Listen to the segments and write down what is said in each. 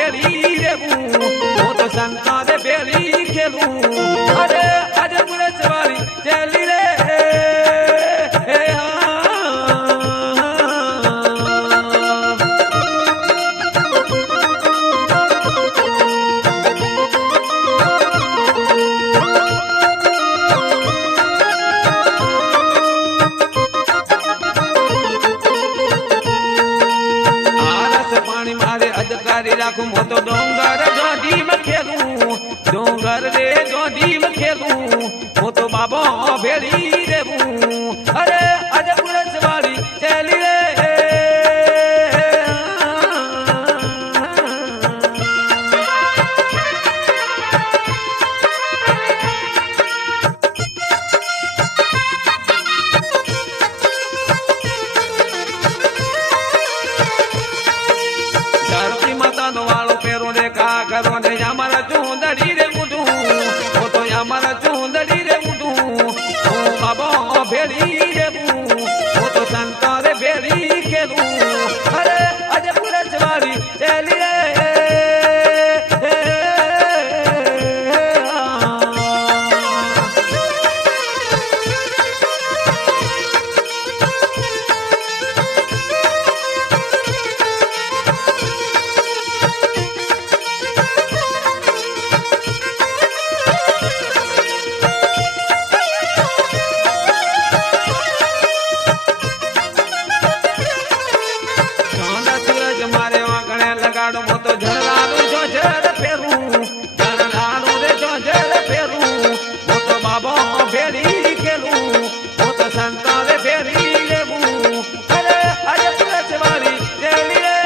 ભેળી રેવું હું તો સંતાને ભેળી ખેલું અરે આજે પુરસ વાળી ચેલી રે રાખું હું તો ડોંગર જોડી માં ખેલું ડોંગર રે જોડી માં ખેલું હું તો બાબો ભેળી રેવું અરે આજે પુરસ વાળી ચેલી રે કરો ને અમારા ચૂંદડી રે ઉઠું તો અમારા ચૂંદડી રે ઉઠું હું બાબો ભેળી રેવું હું તો સંતારે ભેળી ખેલું અરે આજે પુરસ વાળી ચેલી રે હું તો ઝરલાનું જો ઝર ફેરું ઝરલાનું રે જો ઝર ફેરું હું તો બાબો ભેળી ખેલું હું તો સંતાને ભેળી રેવું અરે આજે પુરસ વાળી ચેલી રે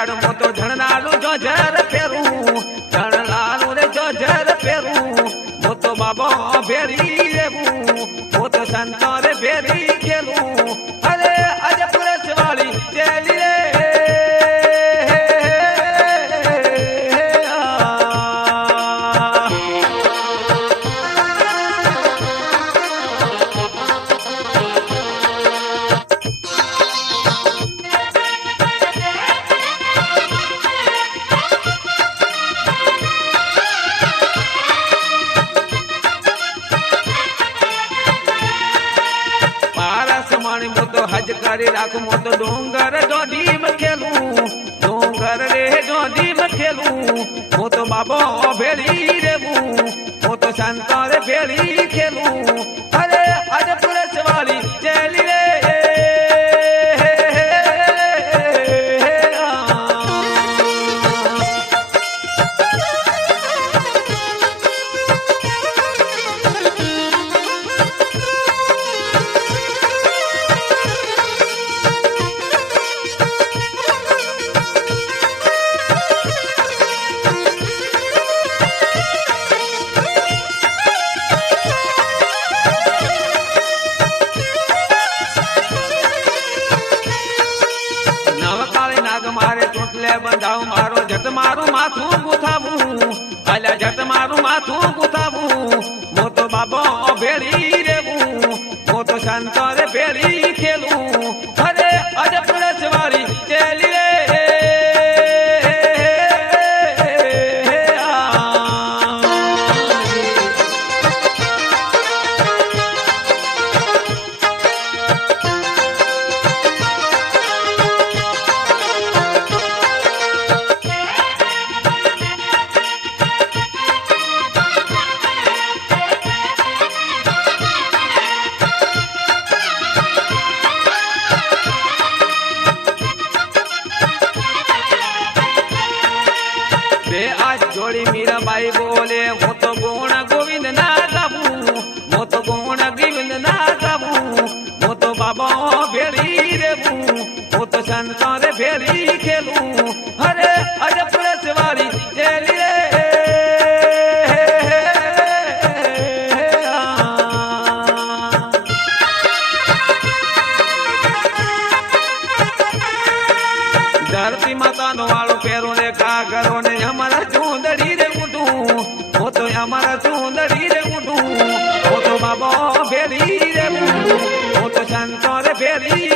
હું તો ઝરનાલું જો ઝર ફેરું ઝરનાલું રે જો ઝર ફેરું હું તો બાબો ભેળી રેવું હું તો સંતાને ભેળી ખેલું અરે આજે પુરસ વાળી ચેલી રે હું તો હજ કરી રાખું હું તો ડોંગર જોડી માં ખેલું ડોંગર રે જોડી માં ખેલું હું તો બાબો ભેળી રેવું હું તો સંતાને ભેળી ખેલું અરે આજે પુરસ વાળી ચેલી રે મારે ચોટલે બંધાવું મારો જટ મારું માથું ગુથાવું અલ્યા જટ મારું માથું ગુથાવું હું તો બાબો ભેળી રેવું હું તો સંતાને ભેળી ખેલું અરે આજે પુરસ વાળી ચેલી રે કાગરો ને અમારા ચૂંદડી રે ઉઠું હું તો અમારા ચૂંદડી રે ઉઠું હું તો બાબો ભેળી રે હું તો સંતો રે ભેળી